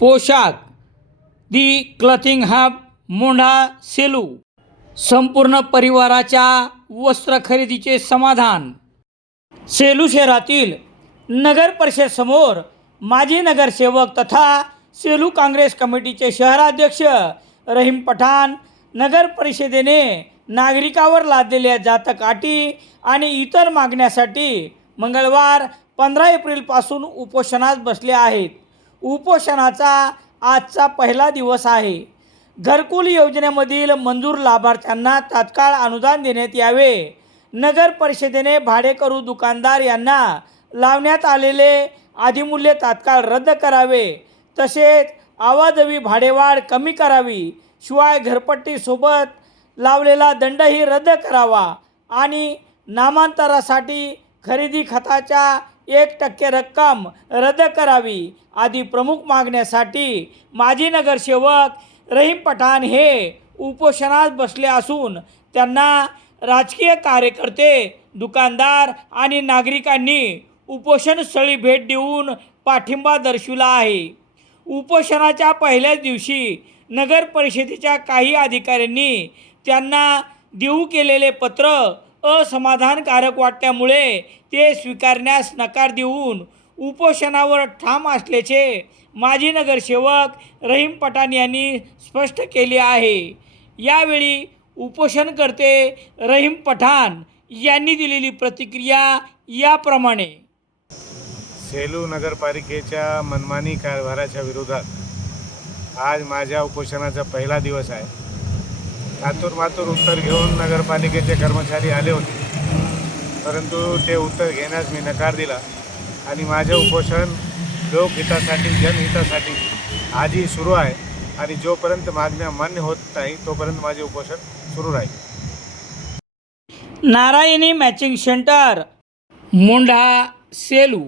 पोशाख. The clothing hub Mondha Selu. संपूर्ण परिवाराच्या वस्त्र खरेदीचे समाधान. सेलू शहरातील नगर परिषदसमोर माजी नगरसेवक तथा सेलू काँग्रेस कमिटीचे शहराध्यक्ष रहीम पठाण नगर परिषदेने नागरिकावर लादलेल्या जातक अटी आणि इतर मागण्यासाठी मंगळवार पंधरा एप्रिलपासून उपोषणास बसले आहेत. उपोषणाचा आजचा पहिला दिवस आहे. घरकुल योजनेमधील मंजूर लाभार्थ्यांना तात्काळ अनुदान देण्यात यावे. नगर परिषदेने भाडेकरू दुकानदार यांना लावण्यात आलेले आधीमूल्य तात्काळ रद्द करावे. तसेच आवाजवी भाडेवाढ कमी करावी. शिवाय घरपट्टीसोबत लावलेला दंडही रद्द करावा. आणि नामांतरासाठी खरेदी खताच्या एक टक्के रक्कम रद्द करावी. आदी प्रमुख मागण्यासाठी माजी नगरसेवक रहीम पठाण हे उपोषणात बसले असून त्यांना राजकीय कार्यकर्ते दुकानदार आणि नागरिकांनी उपोषणस्थळी भेट देऊन पाठिंबा दर्शविला आहे. उपोषणाच्या पहिल्याच दिवशी नगर परिषदेच्या काही अधिकाऱ्यांनी त्यांना देऊ केलेले पत्र असमाधानकारक वाटल्यामुळे ते स्वीकारण्यास नकार देऊन उपोषणावर ठाम असल्याचे माजी नगरसेवक रहीम पठाण यांनी स्पष्ट केले आहे. यावेळी उपोषणकर्ते रहीम पठाण यांनी दिलेली प्रतिक्रिया याप्रमाणे. सेलू नगरपालिकेच्या मनमानी कारभाराच्या विरोधात आज माझ्या उपोषणाचा पहिला दिवस आहे. मातूर मातूर उत्तर घेऊन नगरपालिकेचे कर्मचारी आले होते. परंतु ते उत्तर घेण्यास मी नकार दिला आणि माझे उपोषण लोकहितासाठी जनहितासाठी आजही सुरू आहे आणि जोपर्यंत मागण्या मान्य होत नाही तोपर्यंत माझे उपोषण सुरू राहील. Narayani matching centre Mundha Selu.